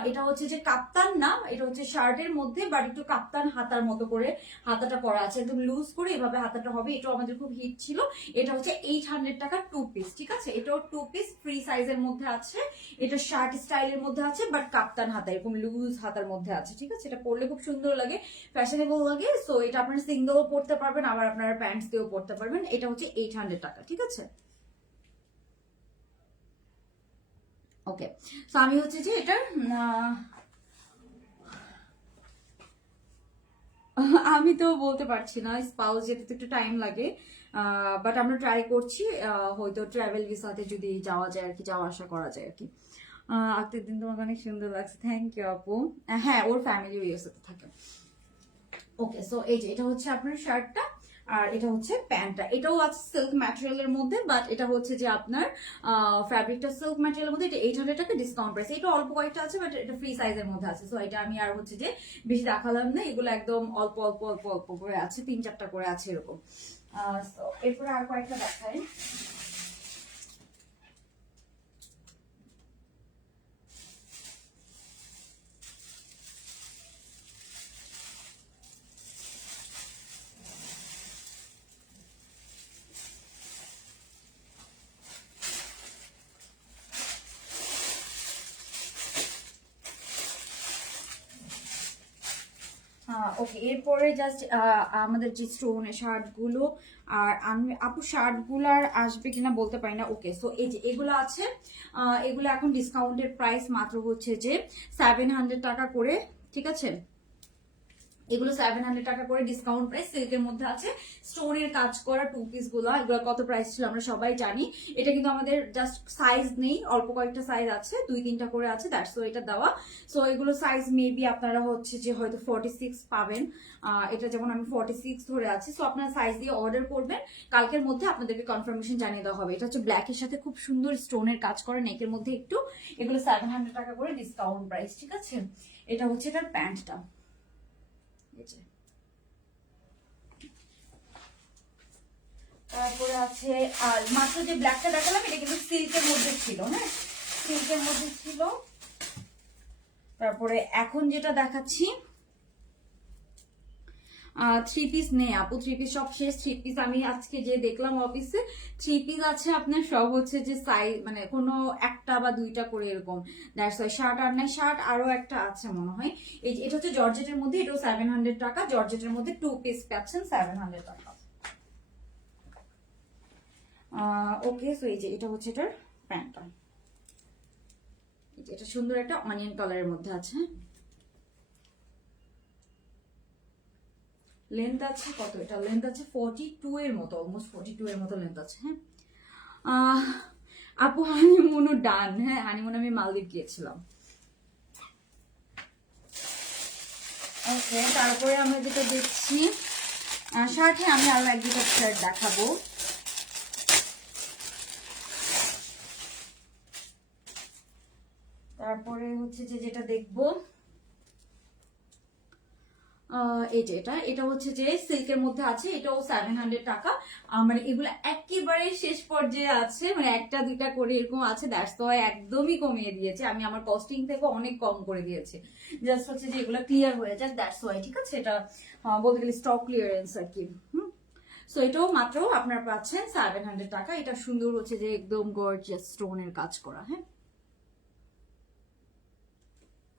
এটা হচ্ছে যে কাপ্তান না, এটা হচ্ছে শার্টের মধ্যে, বাট একটু কাপ্তান হাতার মতো করে হাতাটা করা আছে, একদম লুজ করে এভাবে হাতাটা হবে। এটাও আমাদের খুব হিট ছিল। এটা হচ্ছে 800 টাকা 2 পিস, ঠিক আছে। এটাও 2 পিস ফ্রি সাইজের মধ্যে আছে। এটা শার্ট স্টাইলের মধ্যে আছে, বাট কাপ্তান হাতা, এরকম লুজ হাতার মধ্যে আছে, ঠিক আছে। এটা পরলে খুব সুন্দর লাগে, ফ্যাশনেবল লাগে। সো এটা আপনারা সিঙ্গেলও পরতে পারবেন, আবার আপনারা প্যান্টস দিয়েও পরতে পারবেন। এটা হচ্ছে 800 টাকা, ঠিক আছে। ওকে, তো আমি হচ্ছে যে এটা আমি তো বলতে পারছি না, স্পাউস যেতে তো একটু টাইম লাগে, বাট আমরা ট্রাই করছি। হয়তো ট্রাভেল ভিসাতে যদি যাওয়া যায় আর কি, যাওয়া আসা করা যায় আর কি। আজকের দিন তোমাকে অনেক সুন্দর লাগছে, থ্যাংক ইউ আপু। হ্যাঁ, ওর ফ্যামিলি ইউএসএতে থাকে। ওকে, সো এই যে এটা হচ্ছে আপনার শার্টটা, আর এটা হচ্ছে প্যান্টটা। এটাও আছে সিল্ক ম্যাটেরিয়ালের মধ্যে, বাট এটা হচ্ছে যে আপনার ফ্যাব্রিকটা সিল্ক ম্যাটেরিয়ালের মধ্যে। এটা 800 টাকা ডিসকাউন্ট প্রাইস। এটা অল্প কয়েকটা আছে, বাট এটা ফ্রি সাইজের মধ্যে আছে। সো এটা আমি আর হচ্ছে যে বেশি দেখালাম না, এগুলো একদম অল্প অল্প অল্প অল্প করে আছে, 3-4টা করে আছে এরকম। এরপরে আর কয়েকটা দেখাই। ওকে, এরপরে জাস্ট আমাদের যে স্টোনের শার্ট গুলো, আর আমি আপু শার্ট গুলো আর আসবে কিনা বলতে পারি না। ওকে, সো এই যে এগুলো আছে, এগুলো এখন ডিসকাউন্টেড প্রাইস মাত্র হচ্ছে যে 700 টাকা করে, ঠিক আছে। এগুলো 700 টাকা করে ডিসকাউন্ট প্রাইস, সিল্কের মধ্যে আছে। স্টোনের কাজ করা 2 পিস গুলো, এগুলো কত প্রাইস ছিল আমরা সবাই জানি। এটা কিন্তু আমাদের জাস্ট সাইজ নেই, অল্প কয়েকটা সাইজ আছে, 2-3টা করে আছে, দ্যাটস এটা দেওয়া। সো এগুলো সাইজ মেবি আপনারা হচ্ছে যে হয়তো 46 পাবেন। এটা যেমন আমি 46 ধরে আছি। সো আপনারা সাইজ দিয়ে অর্ডার করবেন, কালকের মধ্যে আপনাদেরকে কনফার্মেশন জানিয়ে দেওয়া হবে। এটা হচ্ছে ব্ল্যাকের সাথে খুব সুন্দর স্টোনের কাজ করা, নেকের মধ্যে একটু। এগুলো 700 টাকা করে ডিসকাউন্ট প্রাইস, ঠিক আছে। এটা হচ্ছে এটার প্যান্টটা। তারপরে আছে আর মাত্র যে ব্ল্যাকটা দেখালাম এটা কিন্তু সিল্কের মধ্যে ছিল, হ্যাঁ সিল্কের মধ্যে ছিল। তারপরে এখন যেটা দেখাচ্ছি থ্রি পিস নেই আপু, থ্রি পিস সব শেষ। থ্রি পিস আমি আজকে যে দেখলাম অফিসে থ্রি পিস আছে আপনার সব হচ্ছে যে সাইজ মানে কোনো একটা বা দুইটা করে এরকম, দ্যাটস ওয়াই শার্ট আর নাই। শার্ট আরো একটা আছে মনে হয়, এই এটা হচ্ছে জর্জেটের মধ্যে, এটাও 700 টাকা। জর্জেটের মধ্যে 2 পিস পাচ্ছেন 700 টাকা। ওকে, সো এই যে এটা হচ্ছে এটার প্যান্টটা, এটা সুন্দর একটা অনিয়ন কালারের মধ্যে আছে। লেন্থ আছে কত, এটা লেন্থ আছে 42 এর মতো, অলমোস্ট 42 এর মতো লেন্থ আছে। হ্যাঁ আপু হানিমুনও ডান, হ্যাঁ হানিমুন আমি মালদ্বীপ গিয়েছিলাম। ওকে, তারপরে আমরা যেটা দেখছি শার্ট, হ্যাঁ আমি আরো এক দুটো শার্ট দেখাবো। তারপরে হচ্ছে যে যেটা দেখবো এই যে এটা হচ্ছে যে সিল্কের মধ্যে আছে, এটাও 700 টাকা। মানে এগুলো একেবারে শেষ পর্যায়ে আছে, মানে একটা দুইটা করে এরকম আছে, দ্যাটস ওয়াই একদমই কমিয়ে দিয়েছে। আমি আমার কস্টিং থেকে অনেক কম করে দিয়েছি, জাস্ট হচ্ছে যে এগুলো ক্লিয়ার হয়ে যায়, দ্যাটস ওয়াই। ঠিক আছে, এটা বলতে গেলে স্টক ক্লিয়ারেন্স আর কি। সো এটাও মাত্র আপনারা পাচ্ছেন 700 টাকা। এটা সুন্দর হচ্ছে যে একদম গর্জিয়াস স্টোনের কাজ করা। হ্যাঁ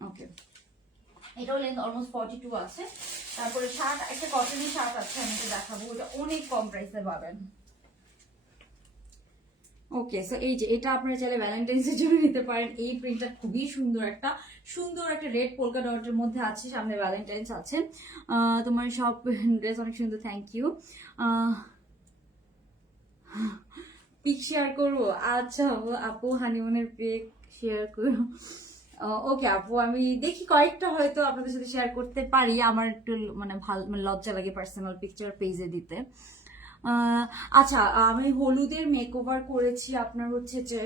ওকে, এটাও লেন্থ অলমোস্ট 42 আছে। তারপরে শার্ট, একটা কটনের শার্ট আছে আমি তো দেখাবো, ওটা অনেক কম প্রাইসে পাবেন। ওকে, সো এই যে এটা আপনারা চাইলে ভ্যালেন্টাইন্স এর জন্য নিতে পারেন। এই প্রিন্টটা খুবই সুন্দর একটা রেড পোলকা ডটের মধ্যে আছে, সামনে ভ্যালেন্টাইন্স আছে। তোমার সব ড্রেস অনেক সুন্দর, থ্যাংক ইউ। পিক শেয়ার করবো, আচ্ছা আপু হানিমুনের পিক শেয়ার করবো। ওকে আপু, আমি দেখি কয়েকটা হয়তো আপনাদের সাথে শেয়ার করতে পারি, আমার একটু মানে ভালো মানে লজ্জা লাগে পার্সোনাল পিকচার পেজে দিতে। আচ্ছা, আমি হলুদের মেকওভার করেছি আপনার হচ্ছে যে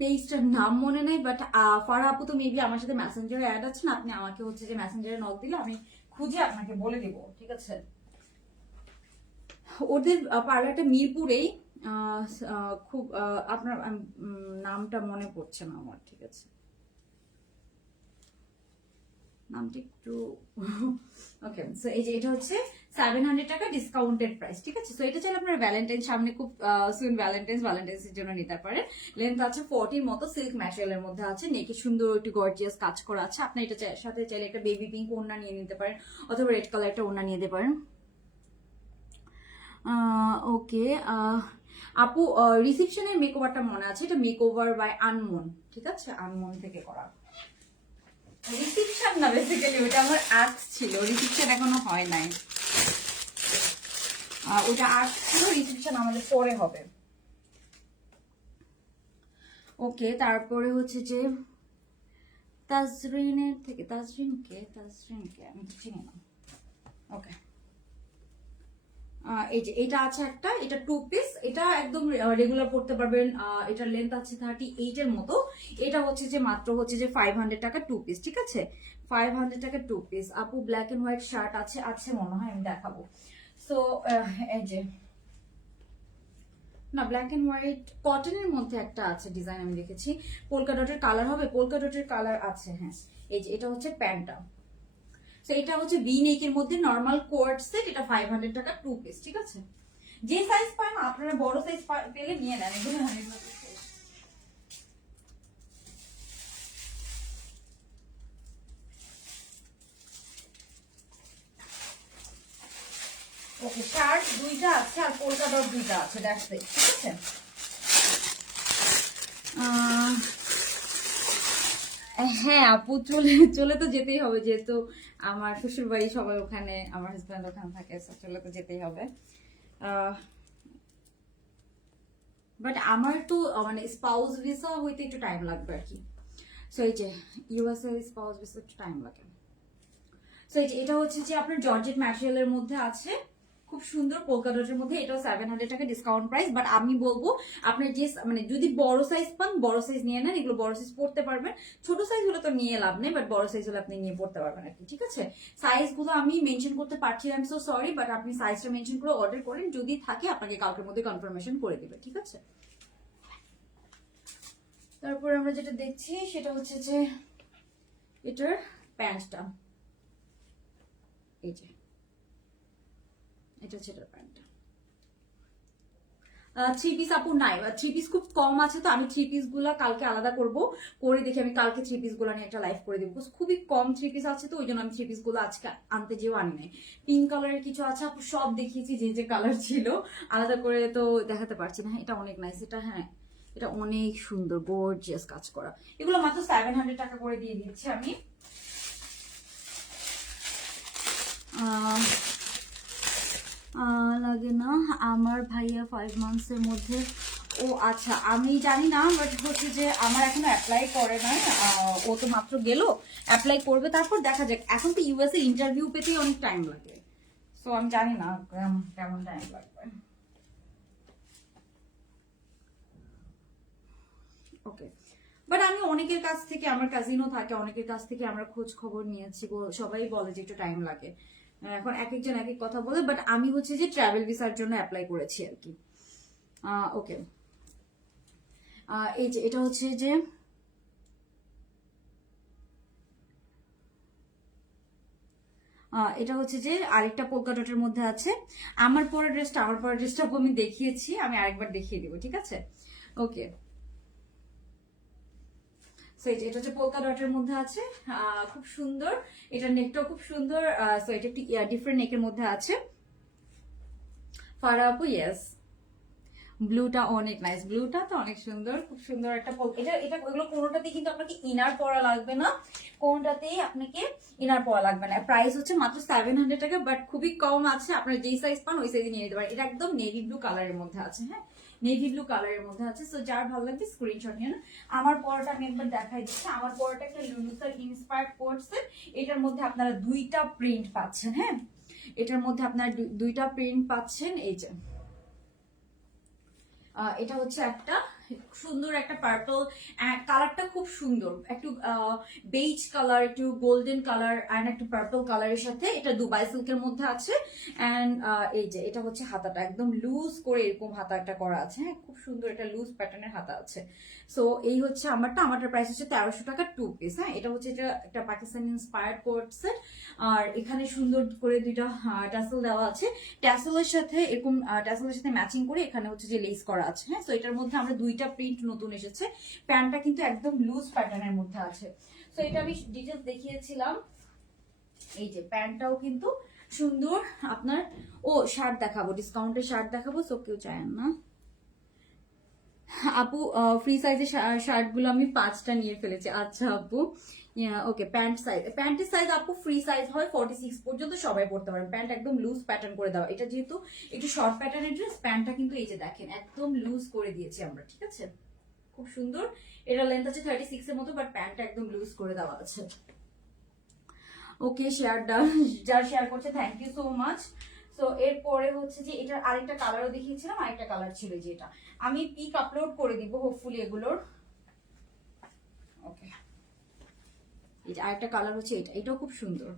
পেজটার নাম মনে নেই, বাট ফারহা আপু তো মেবি আমার সাথে মেসেঞ্জারে অ্যাড আছেন, আপনি আমাকে হচ্ছে যে মেসেঞ্জারে নক দিলে আমি খুঁজে আপনাকে বলে দিব, ঠিক আছে। ওদের পার্লারটা মিরপুরেই, খুব আপনার নামটা মনে পড়ছে না আমার, ঠিক আছে নামটা একটু ওকে। সো এই যে এটা হচ্ছে 700 টাকা ডিসকাউন্টেড প্রাইস, ঠিক আছে। সো এটা চাইলে আপনার ভ্যালেন্টাইন সামনে খুব সুন ভ্যালেন্টাইন্স এর জন্য নিতে পারেন। লেন্থ আছে 40 এর মতো, সিল্ক ম্যাটেরিয়ালের মধ্যে আছে, নেকে সুন্দর একটু গর্জিয়াস কাজ করা আছে। আপনি এটা সাথে চাইলে একটা বেবি পিঙ্ক ওড়না নিয়ে নিতে পারেন, অথবা রেড কালার একটা ওড়না নিয়ে নিতে পারেন। ওকে আপু, রিসেপশনের মেকওভারটা মনে আছে, এটা মেকওভার বাই আনমন, ঠিক আছে, আনমন থেকে করা। রিসেপশন না, বেসিক্যালি ওটা আমার আর্ট ছিল, রিসেপশন এখনো হয় নাই। ওটা আর্ট ছিল, রিসেপশন আমাদের পরে হবে। ওকে, তারপরে হচ্ছে যে তাজরিনকে আমি চিনি না। ওকে, এই যে এটা আছে একটা, এটা 2 পিস, এটা একদম রেগুলার পড়তে পারবেন। এটার লেন্থ আছে 38 এর মতো। এটা হচ্ছে যে মাত্র হচ্ছে যে 500 টাকা 2 পিস, ঠিক আছে 500 টাকা 2 পিস। আপু ব্ল্যাক এন্ড হোয়াইট শার্ট আছে মনে হয়, আমি দেখাবো। সো এই যে না, ব্ল্যাক এন্ড হোয়াইট কটনের মধ্যে একটা আছে ডিজাইন, আমি দেখেছি। পোলকা ডটের কালার হবে, পোলকা ডটের কালার আছে, হ্যাঁ। এই যে এটা হচ্ছে প্যান্টটা। তো এটা হচ্ছে ভি নেকের মধ্যে নরমাল কোয়ার্ট সেট, এটা 500 টাকা 2 পিস, ঠিক আছে। যে সাইজ পান আপনারা বড় সাইজ পেলে নিয়ে নেন, এগুলো ওকে। শার্ট দুইটা আছে আর পোলকা ডট দুইটা আছে, দ্যাটস ইট, ঠিক আছে। হ্যাঁ আপু, চলে তো যেতেই হবে, যেহেতু আমার শ্বশুর বাড়ি সবাই ওখানে, আমার হাজব্যান্ড ওখানে থাকে, চলে তো যেতেই হবে। বাট আমার তো মানে স্পাউস ভিসা হইতে একটু টাইম লাগবে আর কি। সো এই যে ইউএসএ স্পাউস ভিসা একটু টাইম লাগে। সো এই যে এটা হচ্ছে যে আপনার জর্জেট ম্যাটেরিয়ালের মধ্যে আছে, খুব সুন্দর পোলকা ডটের মধ্যে, এটাও 700 টাকা ডিসকাউন্ট প্রাইস। বাট আমি বলবো আপনার যে মানে যদি বড় সাইজ পান বড় সাইজ নিয়ে নেন, এগুলো বড় সাইজ পড়তে পারবেন। ছোট সাইজ হলে তো নিয়ে লাভ নেই, বাট বড় সাইজ হলে আপনি নিয়ে পড়তে পারবেন আর কি, ঠিক আছে। সাইজ গুলো আমি মেনশন করতে পারছি, I am so sorry, but আপনি সাইজটা মেনশন করে অর্ডার করেন, যদি থাকে আপনাকে কালকের মধ্যে কনফার্মেশন করে দিবে, ঠিক আছে। তারপর আমরা যেটা দেখছি সেটা হচ্ছে যে এটার প্যান্টটা, এই যে এটা হচ্ছে এটার প্যান্টটা। 3 পিস আপু নাই, 3 পিস খুব কম আছে, তো আমি 3 পিস গুলা কালকে আলাদা করব, করে দেখি আমি কালকে 3 পিস গুলা নিয়ে একটা লাইভ করে দেবো। খুবই কম 3 পিস আছে, তো ওই জন্য আমি 3 পিস গুলো আজকে আনতে যেও আনি নাই। পিঙ্ক কালারের কিছু আছে আপু, সব দেখিয়েছি যে যে কালার ছিল, আলাদা করে তো দেখাতে পারছি না। এটা অনেক নাইস, এটা হ্যাঁ এটা অনেক সুন্দর গর্জিয়াস কাজ করা। এগুলো মাত্র 700 টাকা করে দিয়ে দিচ্ছি আমি। লাগে না আমার ভাইয়া 5 মান্থসের মধ্যে। ও আচ্ছা, আমি জানি না, বাট হচ্ছে যে আমার এখনো অ্যাপ্লাই করে নাই, ও তো মাত্র গেল, অ্যাপ্লাই করবে, তারপর দেখা যাক। এখন তো ইউএসএ ইন্টারভিউ পেতেই অনেক টাইম লাগে, সো আমি জানি না কেমন টাইম লাগবে। ওকে, বাট আমি অনেকের কাছ থেকে, আমার কাজিনও থাকে, অনেকের কাছ থেকে আমরা খোঁজ খবর নিয়েছি, সবাই বলে যে একটু টাইম লাগে। এখন এক একজন এক এক কথা বলে, বাট আমি হচ্ছে যে ট্রাভেল ভিসার জন্য অ্যাপ্লাই করেছি আর কি। ওকে, এই যে এটা হচ্ছে যে এটা হচ্ছে যে আরেকটা পোলকা ডটের মধ্যে আছে। আমার পরের ড্রেসটা আমি দেখিয়েছি, আমি আরেকবার দেখিয়ে দিব, ঠিক আছে। ওকে, এটা হচ্ছে পোলকা ডটের মধ্যে আছে, খুব সুন্দর, এটা নেকটাও খুব সুন্দর। সো এটা একটি ডিফারেন্ট নেকের মধ্যে আছে। ফারা আপু ইয়েস, ব্লুটা অনেক নাইস, ব্লুটা তো অনেক সুন্দর, খুব সুন্দর একটা এটা ওইগুলো কোনোটাতেই কিন্তু আপনাকে ইনার পরা লাগবে না, কোনটাতেই আপনাকে ইনার পরা লাগবে না। প্রাইস হচ্ছে মাত্র 700 টাকা, বাট খুবই কম আছে, আপনার যেই সাইজ পান ওই সাইজে নিয়ে নিতে পারেন। এটা একদম নেভি ব্লু কালারের মধ্যে আছে, হ্যাঁ নেভি ব্লু কালারের মধ্যে আছে। সো যার ভালো লাগবে স্ক্রিনশট নিয়ে। আমার পরাটা আমি একবার দেখাই দিচ্ছি। আমার পরাটা একটা লুলুসার ইন্সপায়ার্ড কোটসে, এটার মধ্যে আপনারা দুইটা প্রিন্ট পাচ্ছেন, হ্যাঁ এটার মধ্যে আপনারা দুইটা প্রিন্ট পাচ্ছেন। এই যে এটা হচ্ছে একটা সুন্দর একটা পার্পল, কালারটা খুব সুন্দর, একটু বেজ কালার, একটু গোল্ডেন কালার এন্ড একটু পার্পল কালারের সাথে, এটা দুবাই সিল্কের মধ্যে আছে। এন্ড এই যে এটা হচ্ছে হাতাটা একদম লুজ করে এরকম হাতাটা করা আছে, হ্যাঁ খুব সুন্দর, এটা লুজ প্যাটার্নের হাতা আছে। সো এই হচ্ছে আমারটার প্রাইস হচ্ছে 1300 টাকা 2 পিস। হ্যাঁ এটা হচ্ছে এটা একটা পাকিস্তানি ইন্সপায়ার্ড কোট সেট, আর এখানে সুন্দর করে দুইটা টাসেল দেওয়া আছে, ট্যাসেলের সাথে এরকম ট্যাসেলের সাথে ম্যাচিং করে এখানে হচ্ছে যে লেস করা আছে। হ্যাঁ, সো এটার মধ্যে আমরা দুইটা প্রিন্ট নতুন এসেছে, প্যান্টটা কিন্তু একদম লুজ প্যাটার্নের মধ্যে আছে। সো এটা আমি ডিটেইলস দেখিয়েছিলাম। এই যে প্যান্টটাও কিন্তু সুন্দর আপনার। ও শার্ট দেখাবো, ডিসকাউন্টের শার্ট দেখাবো, সো কেউ চায় না আপু। ফ্রি সাইজের শার্ট গুলো আমি 5টা নিয়ে ফেলেছি। আচ্ছা আপু, ওকে প্যান্টের সাইজ আপু ফ্রি সাইজ হয় 46 পর্যন্ত, সবাই পড়তে পারেন। প্যান্ট একদম লুজ প্যাটার্ন করে দেওয়া, এটা যেহেতু একটু শর্ট প্যাটার্নের ড্রেস, প্যান্টটা কিন্তু এই যে দেখেন একদম লুজ করে দিয়েছি আমরা, ঠিক আছে খুব সুন্দর। এটা লেন্থ আছে 36 এর মতো, বাট প্যান্টটা একদম লুজ করে দেওয়া আছে। ওকে, যার শেয়ার করছে thank you so much. So এরপরে হচ্ছে যে এটার আরেকটা কালারও দেখিয়েছিলাম, আরেকটা কালার ছিল যে এটা আমি পিক আপলোড করে দিব হোপফুলি এগুলোর। ওকে, এই যে আরেকটা কালার হচ্ছে এটাও খুব সুন্দর,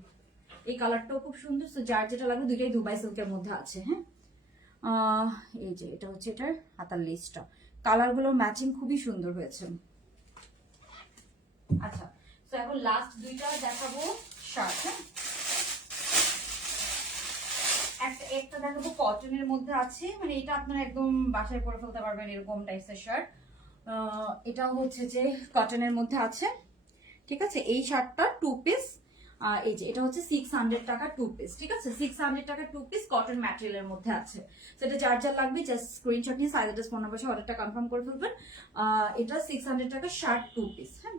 এই কালারটাও খুব সুন্দর। সো যার যেটা লাগবে, দুইটাই দুবাই সিল্কের মধ্যে আছে। হ্যাঁ এই যে এটা হচ্ছে এটার হাতার লেসটা, কালারগুলোর ম্যাচিং খুবই সুন্দর হয়েছে। আচ্ছা, তো এখন লাস্ট দুইটা দেখাবো শার্ট। হ্যাঁ একটা দেখাবো কটনের মধ্যে আছে, মানে এটা আপনারা একদম বাসায় পরে ফেলতে পারবেন এরকম টাইপসের শার্ট। এটাও হচ্ছে যে কটনের মধ্যে আছে, ঠিক আছে। এই শার্টটা 2 পিস, এই যে এটা হচ্ছে 600 টাকা 2 পিস, ঠিক আছে 600 টাকা 2 পিস কটন ম্যাটেরিয়ালের মধ্যে আছে। সেটা যার যার লাগবে জাস্ট স্ক্রিনশট নিয়ে সাইজ ফোন নাম্বার সাথে অর্ডারটা কনফার্ম করে ফেলবেন। এটা 600 টাকা শার্ট 2 পিস। হ্যাঁ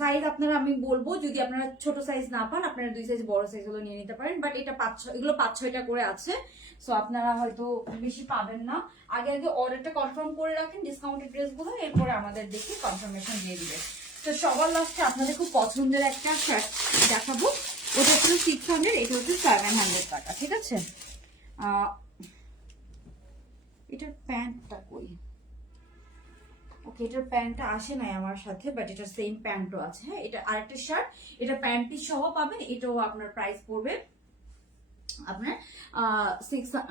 সাইজ আপনারা আমি বলবো, যদি আপনারা ছোট সাইজ না পান আপনারা 2 সাইজ বড় সাইজ গুলো নিয়ে নিতে পারেন, বাট এটা 5-6 এগুলো 5-6টা করে আছে, সো আপনারা হয়তো বেশি পাবেন না। আগে অর্ডারটা কনফার্ম করে রাখেন ডিসকাউন্টেড ড্রেসগুলো, এরপরে আমাদের দেখি কনফার্মেশন দিয়ে দিবে। তো সবার লাস্টে আপনাদের খুব পছন্দের একটা শার্ট দেখাবো, ওটা হচ্ছে 600, এটা হচ্ছে 700 টাকা, ঠিক আছে। এটার প্যান্টটা কই? ওকে, এটার প্যান্টটা আসে নাই আমার সাথে, বাট এটার সেম প্যান্টও আছে। হ্যাঁ, এটা আরেকটা শার্ট, এটা প্যান্ট পিস সহ পাবেন। এটাও আপনার প্রাইস পড়বে আপনার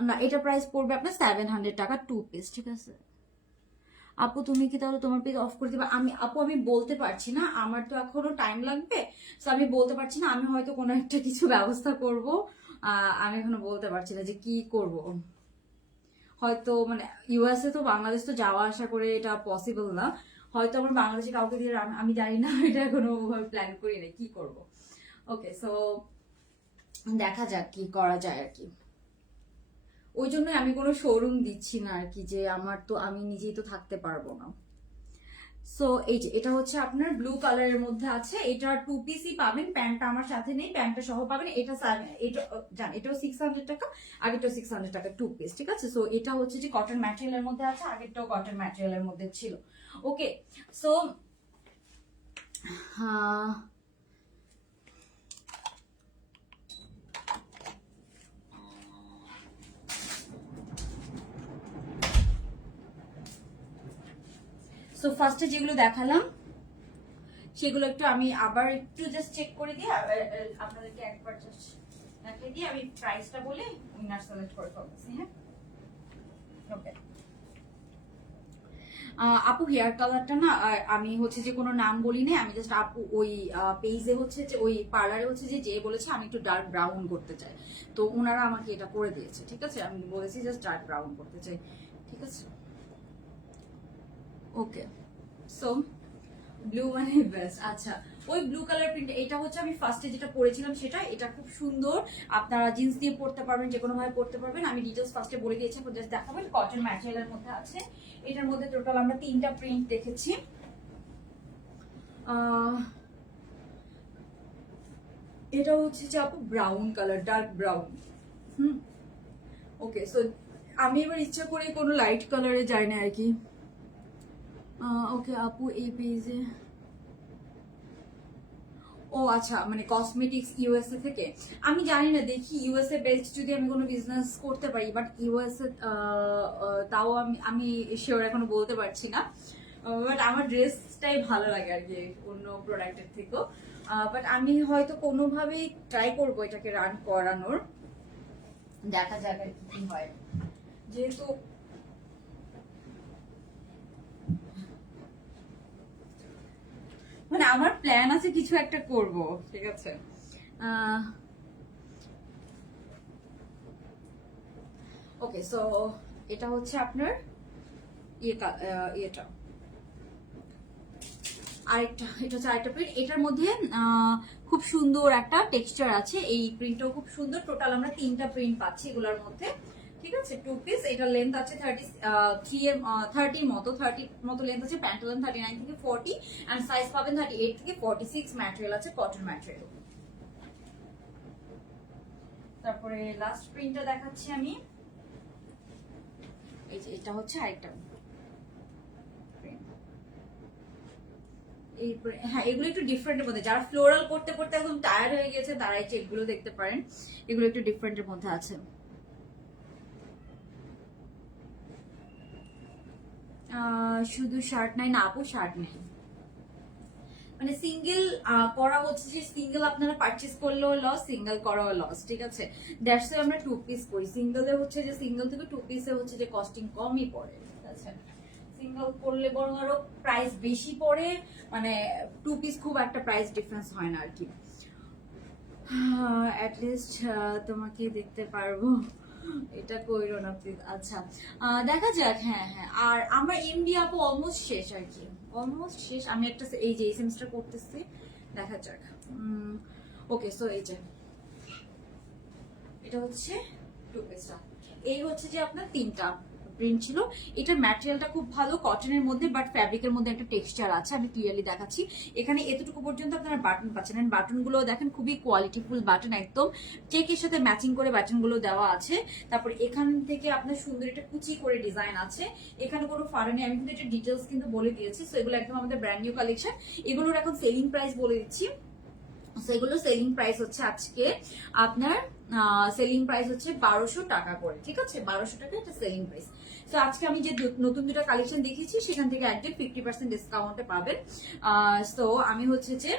না, এটা প্রাইস পড়বে আপনার 700 টাকা 2 পিস, ঠিক আছে? আপু তুমি কি তাহলে তোমার পেজ অফ করে দিবা? আমি বলতে পারছি না, আমার তো এখনো টাইম লাগবে, তো আমি বলতে পারছি না। আমি হয়তো কোনো একটা কিছু ব্যবস্থা করব, আমি এখনো বলতে পারছি না যে কি করব। হয়তো মানে ইউএসএ তো বাংলাদেশ তো যাওয়া আসা করে এটা পসিবল না, হয়তো আমার বাংলাদেশে কাউকে দিয়ে আমি জানি না, এটা এখনো প্ল্যান করি না কি করব। ওকে, সো দেখা যাক কি করা যায় আর কি। ওই জন্য আমি কোনো শোরুম দিচ্ছি না আর কি, যে আমার তো আমি নিজেই তো থাকতে পারবো না। সো এই যে এটা হচ্ছে আপনার ব্লু কালারের মধ্যে আছে, এটা 2 পিসই পাবেন। প্যান্টটা আমার সাথে নেই, প্যান্টটা সহ পাবেন। এটা এটা জান, এটাও 600 টাকা, আগেরটাও 600 টাকা 2 পিস, ঠিক আছে? সো এটা হচ্ছে যে কটন ম্যাটেরিয়ালের মধ্যে আছে, আগেরটাও কটন ম্যাটেরিয়ালের মধ্যে ছিল। ওকে, সো সো ফার্স্টে যেগুলো দেখালাম সেগুলো একটু আমি আবার একটু জাস্ট চেক করে দিয়ে আপনাদেরকে একবার জাস্ট দেখিয়ে দিয়ে আমি প্রাইসটা বলে উইনার সিলেক্ট করে ফেলছি। হ্যাঁ, ওকে। আপু হেয়ার কালারটা না, আমি হচ্ছে যে কোনো নাম বলি নাই, আমি জাস্ট আপু ওই পেজে হচ্ছে যে ওই পার্লারে হচ্ছে যে বলেছে আমি একটু ডার্ক ব্রাউন করতে চাই, তো ওনারা আমাকে এটা করে দিয়েছে, ঠিক আছে? আমি বলেছি জাস্ট ডার্ক ব্রাউন করতে চাই, ঠিক আছে? ওকে, সো ব্লু মানে বেস্ট। আচ্ছা, ওই ব্লু কালার প্রিন্ট, এটা হচ্ছে আমি ফার্স্টে যেটা পরেছিলাম সেটা, এটা খুব সুন্দর। আপনারা জিন্স দিয়ে পরতে পারবেন, যে কোনো ভাবে পরতে পারবেন। আমি ডিটেলস ফার্স্টে বলে দিয়েছি, জাস্ট দেখাবেন। কটন ম্যাটেরিয়ালের মধ্যে আছে, এটার মধ্যে টোটাল আমরা 3টা প্রিন্ট দেখেছি। এটা হচ্ছে যে আপু ব্রাউন কালার, ডার্ক ব্রাউন। ওকে, সো আমি এবার ইচ্ছা করে কোনো লাইট কালারে যাই না আর কি। ওকে আপু, এই পেজে ও আচ্ছা, মানে কসমেটিক্স ইউএসএ থেকে। আমি জানি না, দেখি ইউএসএ বেসড যদি আমি কোনো বিজনেস করতে পারি, বাট ইউএসএ তাও আমি শিওর এখনো বলতে পারছি না। বাট আমার ড্রেসটাই ভালো লাগে আর কি অন্য প্রোডাক্টের থেকেও। বাট আমি হয়তো কোনোভাবেই ট্রাই করবো এটাকে রান করানোর, দেখা যাক আর কি হয়। যেহেতু মানে আমার প্ল্যান আছে কিছু একটা করব, ঠিক আছে? ওকে, সো এটা হচ্ছে আপনার এটা আরেকটা, এটা হচ্ছে আরেকটা প্রিন্ট। এটার মধ্যে খুব সুন্দর একটা টেক্সচার আছে, এই প্রিন্টটাও খুব সুন্দর। টোটাল আমরা 3টা প্রিন্ট পাচ্ছি এগুলোর মধ্যে, ঠিক আছে? 2 পিস। এটার লেন্থ আছে 30 মতো লেন্থ আছে। প্যান্ট লেন্থ 39 থেকে 40, এন্ড সাইজ পাবেন 38 থেকে 46। ম্যাটেরিয়াল আছে কটন ম্যাটেরিয়াল। তারপরে লাস্ট প্রিন্টটা দেখাচ্ছি আমি, এই যে এটা হচ্ছে আরেকটা। হ্যাঁ, এগুলো একটু ডিফারেন্টের মধ্যে, যারা ফ্লোরাল করতে করতে একদম টায়ার্ড হয়ে গেছে তারা এই চেকগুলো দেখতে পারেন, এগুলো একটু ডিফারেন্টের মধ্যে আছে। শুধু শার্ট নাই না আপু, শার্ট নেই, মানে সিঙ্গেল করা হচ্ছে যে সিঙ্গেল আপনারা পারচেজ করলেও লস, সিঙ্গেল করাও লস, ঠিক আছে? দ্যাটস ওয়াই আমরা 2 পিস করি। সিঙ্গেলে হচ্ছে যে সিঙ্গেল থেকে 2 পিসে হচ্ছে যে কস্টিং কমই পড়ে, ঠিক আছে? সিঙ্গেল করলে বরং আরো প্রাইস বেশি পড়ে, মানে 2 পিস খুব একটা প্রাইস ডিফারেন্স হয় না আর কি। অ্যাটলিস্ট তোমাকে দেখতে পারবো, এটা কইরো না প্লিজ। আচ্ছা, দেখা যাক। হ্যাঁ হ্যাঁ, আর আমার এমডি আপু অলমোস্ট শেষ আর কি, অলমোস্ট শেষ। আমি একটা এই যে এই সেমিস্টার করতেছি, দেখা যাক। ওকে, সো এই যে এটা হচ্ছে 2 পিসটা। এই হচ্ছে যে আপনার 3টা প্রিন্ট ছিল। এটার ম্যাটেরিয়ালটা খুব ভালো, কটনের মধ্যে, বাট ফ্যাব্রিকের মধ্যে একটা টেক্সচার আছে। আমি ক্লিয়ারলি দেখাচ্ছি, এখানে এতটুকু পর্যন্ত আপনারা বাটন পাচ্ছেন, এন্ড বাটনগুলো দেখেন খুবই কোয়ালিটিফুল বাটন, একদম চেকের সাথে ম্যাচিং করে বাটনগুলো দেওয়া আছে। তারপর এখান থেকে আপনার সুন্দর একটা কুচি করে ডিজাইন আছে, এখানে কোনো ফাড়া নেই। আমি কিন্তু এটা ডিটেলস কিন্তু বলে দিয়েছি। সো এগুলো একদম আমাদের ব্র্যান্ড নিউ কালেকশন। এগুলোর এখন সেলিং প্রাইস বলে দিচ্ছি। সেগুলো সেলিং প্রাইস হচ্ছে আজকে আপনার সেলিং প্রাইস হচ্ছে 1200 টাকা করে, ঠিক আছে? 1200 টাকা এটা সেলিং প্রাইস। তো আজকে আমি যে নতুন দুটো কালেকশন দেখিয়েছি সেখান থেকে একদম 50% ডিসকাউন্টে পাবেন। তো আমি হচ্ছে যে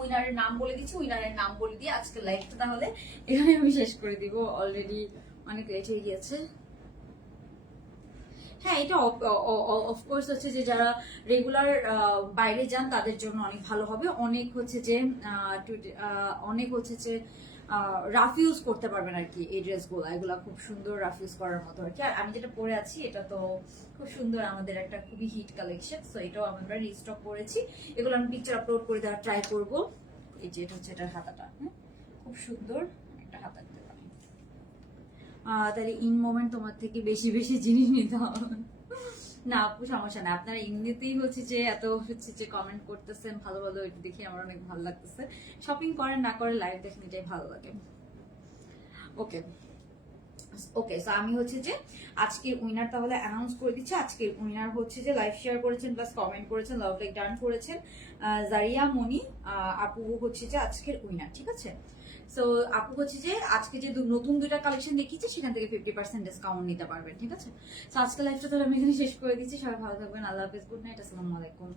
উইনারের নাম বলে দিচ্ছি, উইনারের নাম বলে দিয়ে আজকে লাইভটা তাহলে এখানে আমি শেষ করে দিব, অলরেডি অনেক লেট হয়ে গিয়েছে। হ্যাঁ, এটা অফকোর্স হচ্ছে যে যারা রেগুলার বাইরে যান তাদের জন্য অনেক ভালো হবে। অনেক হচ্ছে যে অনেক হচ্ছে যে রাফ ইউজ করতে পারবেন আর কি এই ড্রেসগুলো, এগুলো খুব সুন্দর রাফ ইউজ করার মতো আর কি। আর আমি যেটা পরে আছি এটা তো খুব সুন্দর, আমাদের একটা খুবই হিট কালেকশন। সো এটাও আমরা রিস্টক করেছি, এগুলো আমি পিকচার আপলোড করে দেওয়ার ট্রাই করবো। এই যে এটা হচ্ছে এটার হাতাটা, হ্যাঁ খুব সুন্দর একটা হাতা দিতে পারি। তাহলে ইন মোমেন্ট তোমার থেকে বেশি বেশি জিনিস নিতে হবে না আপু, সমস্যা না। আপনারা এমনিতেই হচ্ছে যে এত হচ্ছে যে কমেন্ট করতেছেন ভালো ভালো, এটা দেখে আমার অনেক ভালো লাগতেছে। শপিং করেন না করে লাইভ দেখেন, এটাই ভালো লাগে। ওকে ওকে, সো আমি হচ্ছে যে আজকে উইনার তাহলে অ্যানাউন্স করে দিচ্ছি। আজকে উইনার হচ্ছে যে লাইভ শেয়ার করেছেন প্লাস কমেন্ট করেছেন, লাভ লাইক ডান করেছেন জারিয়া মনি আপু হচ্ছে যে আজকের উইনার, ঠিক আছে? সো আপু হচ্ছে যে আজকে যে নতুন দুইটা কালেকশন দেখিয়েছি সেখান থেকে 50% ডিসকাউন্ট নিতে পারবেন, ঠিক আছে? সো আজকে লাইভটা তাহলে আমি এখানে শেষ করে দিচ্ছি। সবাই ভালো থাকবেন, আল্লাহ হাফেজ, গুড নাইট, আসসালামু আলাইকুম।